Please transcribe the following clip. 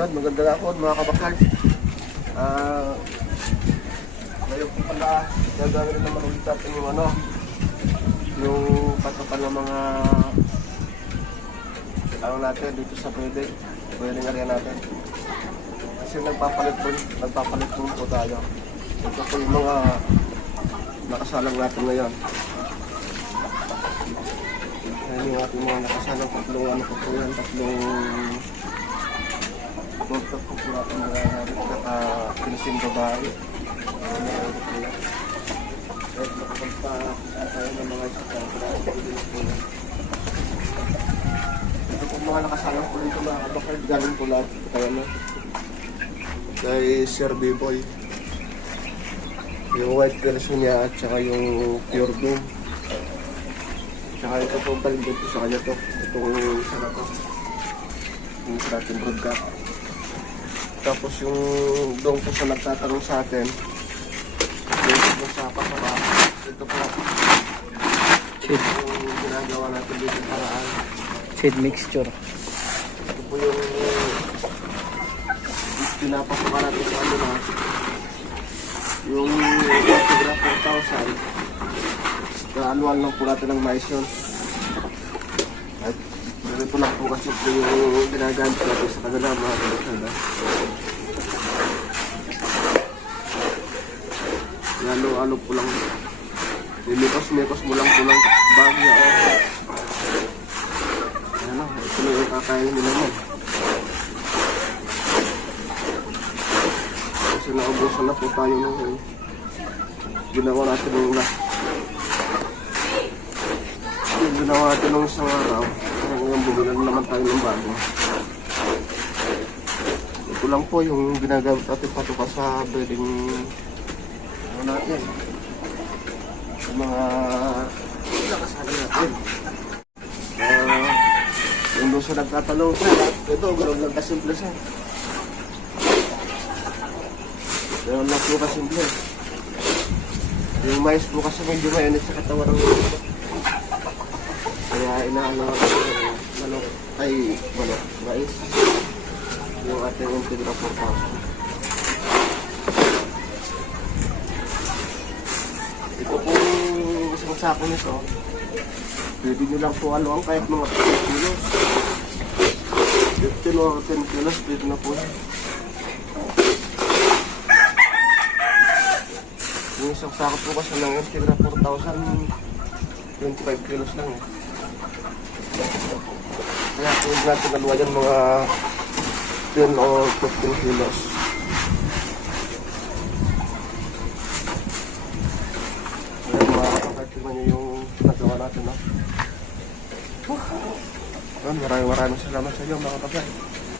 Yun, magandang ako mga kabakal. Ngayon po pala, gagawin na naman ulit natin yung yung patapan ng mga natin dito sa pwedeng area natin. Kasi nagpapalit po tayo. Ito po yung mga nakasalang natin ngayon. Ayan yung ating mga nakasalang tatlong Bogtot po natin mga naka-finishing babae. At nakapagpa tayo ng mga isang ito po mga nakasalang po dito mga kabakal. Galing po lahat kay Sir B-Boy. Yung white version niya at saka yung pure beam. Saka ito po balimbot po sa kanya to. Itong isa na to. Yung sa ating broadcast. Tapos yung doon po sa nagtatanong sa atin, ito sa pasaba, ito po yung ginagawa natin dito paraan. Seed mixture. Ito po yung pinapasukan natin sa ano na yung Integra 4,000 ka-annual lang po natin ng mais yun. At ito lang po kasi ito yung ginagamit natin sa kanila mga kanila. Ano po lang, mimikos mo lang po lang bagya o ayan o, ito na yung kakain nila yan kasi naubusan na po tayo nung ginawa natin nung isang araw. Ngayon bumila na naman tayo ng bago. Ito lang po yung ginagamit natin patuka sa breeding natin sa mga nakasali natin. Yung doon sa nagtatanong ko, ito ganoon lang kasimple siya. Ganoon lang po kasimple. Yung mais po kasi medyo mainit sa katawan ng kaya inaano mais yung ating Integra 4,000. Ito po isang sako nito. Pwede nyo lang po ang kahit mga 15 kilos. 15 or 10 kilos, pwede na po yan. Yung isang sako po kasi ng Integra 4,000, 25 kilos lang eh. Kaya pwede natin alwa yan mga 10 or 15 kilos. Tingnan nyo yung nagawa natin, no? Maraming salamat sa inyo mga kapatid.